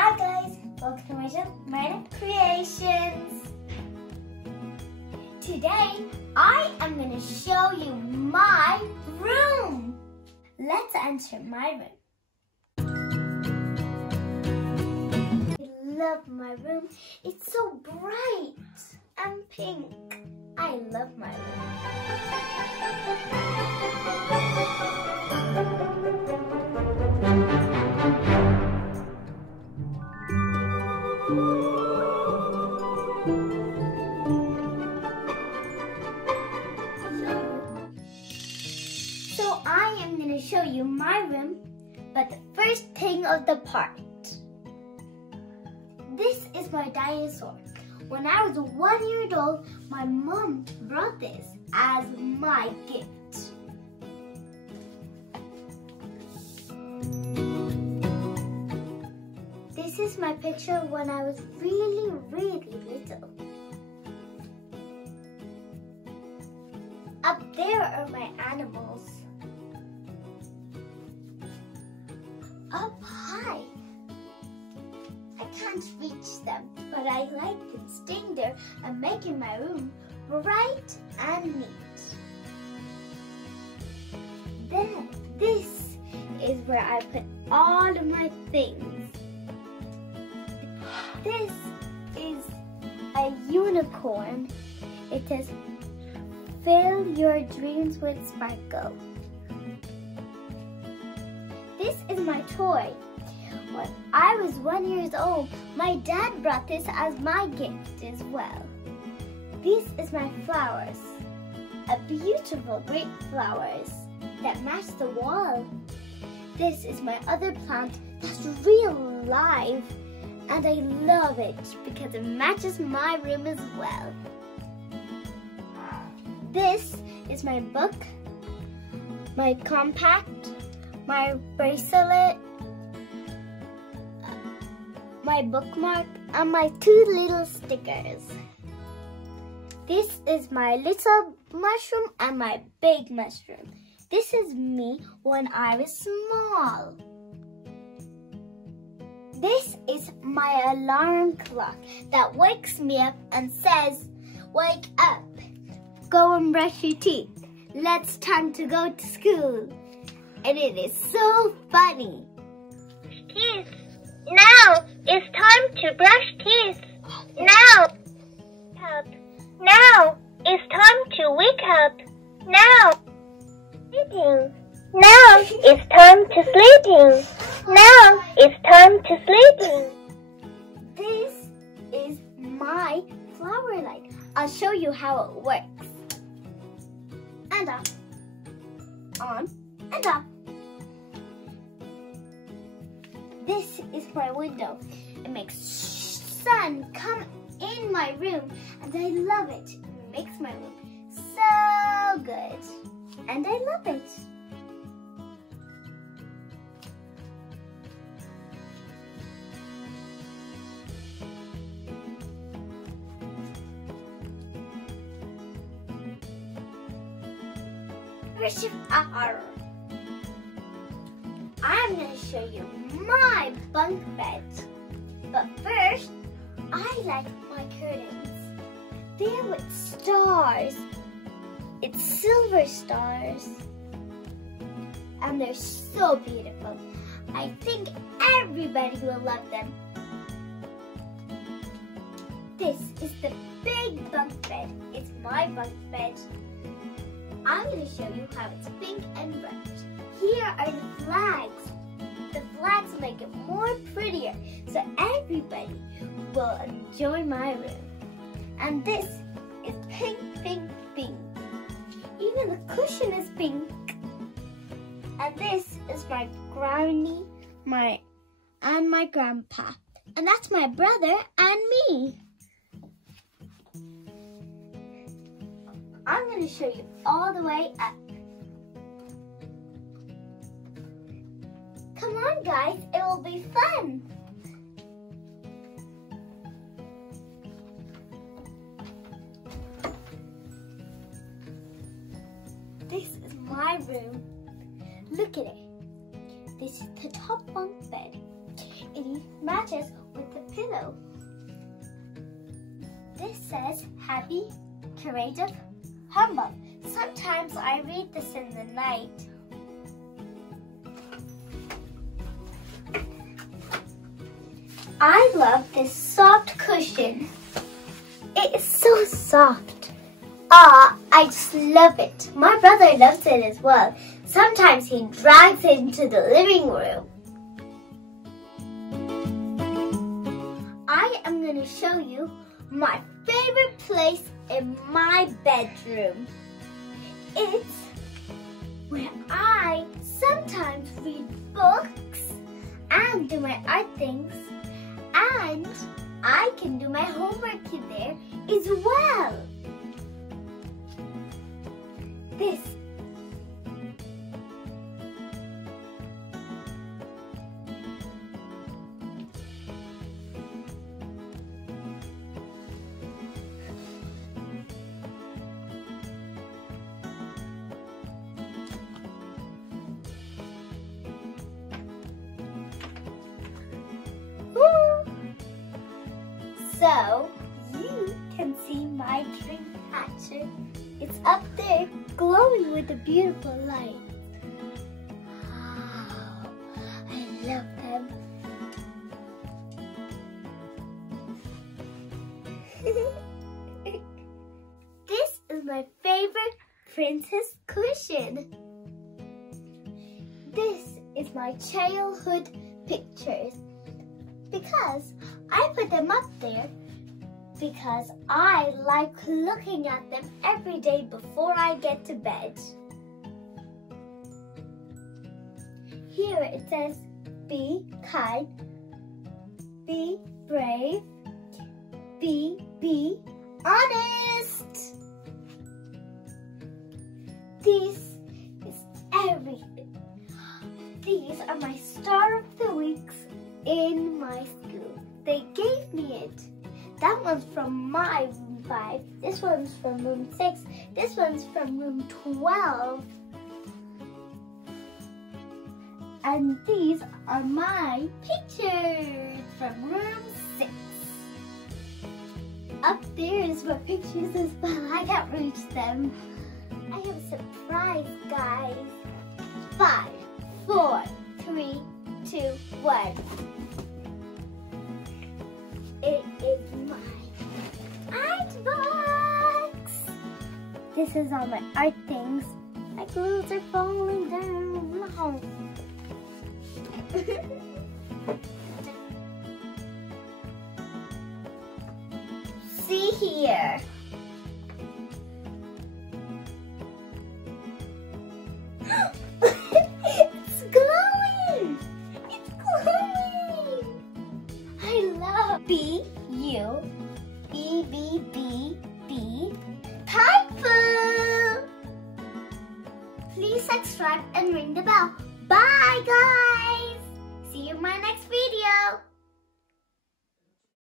Hi guys, welcome to my channel, Minor Creations. Today, I am going to show you my room. Let's enter my room. I love my room. It's so bright and pink. I love my So I am going to show you my room, but the first thing of the part. This is my dinosaur. When I was 1 year old, my mom brought this as my gift. This is my picture when I was really little. Up there are my animals. Up high, I can't reach them, but I like them staying there and making my room bright and neat. Then this is where I put all of my things. This is a unicorn. It says, "Fill your dreams with sparkle." This is my toy. When I was 1 year old, my dad brought this as my gift as well. This is my flowers. A beautiful great flowers that match the wall. This is my other plant that's real live, and I love it because it matches my room as well. This is my book, my compact, my bracelet, my bookmark, and my 2 little stickers. This is my little mushroom and my big mushroom. This is me when I was small. This is my alarm clock that wakes me up and says, "Wake up, go and brush your teeth. It's time to go to school." And it is so funny. Teeth. Now it's time to brush teeth. Now. Now it's time to wake up. Now. Sleeping. Now it's time to sleeping. Now it's time to sleeping. This is my flower light. I'll show you how it works. And off. On and off. This is my window. It makes sun come in my room, and I love it. It makes my room so good, and I love it. I'm going to show you my bunk bed. But first, I like my curtains. They're with stars. It's silver stars. And they're so beautiful. I think everybody will love them. This is the big bunk bed. It's my bunk bed. I'm going to show you how it's pink and bright. Here are the flags. The flags make it more prettier, so everybody will enjoy my room. And this is pink, pink, pink. Even the cushion is pink. And this is my granny, my grandpa. And that's my brother and me. I'm going to show you all the way up. Come on, guys, it will be fun. This is my room. Look at it. This is the top bunk bed. It matches with the pillow. This says happy, creative, humble. Sometimes I read this in the night. I love this soft cushion. It is so soft. I just love it. My brother loves it as well. Sometimes he drags it into the living room. I am going to show you my favorite place in my bedroom. It's where I sometimes read books and do my art things, and I can do my homework in there as well. This So, you can see my dream catcher. It's up there, glowing with a beautiful light. Wow, I love them. This is my favorite princess cushion. This is my childhood pictures. Because I put them up there because I like looking at them every day before I get to bed. Here it says, be kind, be brave, be honest. This is everything. These are my star of the weeks in my school. They gave me it. That one's from my room 5. This one's from room 6. This one's from room 12. And these are my pictures from room 6. Up there is my pictures as well. I can't reach them. I have a surprise, guys. 5, 4, 3, 2, 1. It is my art box. This is all my art things. My clothes are falling down. See here. It's glowing. It's glowing. I love B-U-B-B-B-B Typhoon. Please subscribe and ring the bell. Bye, guys. See you in my next video.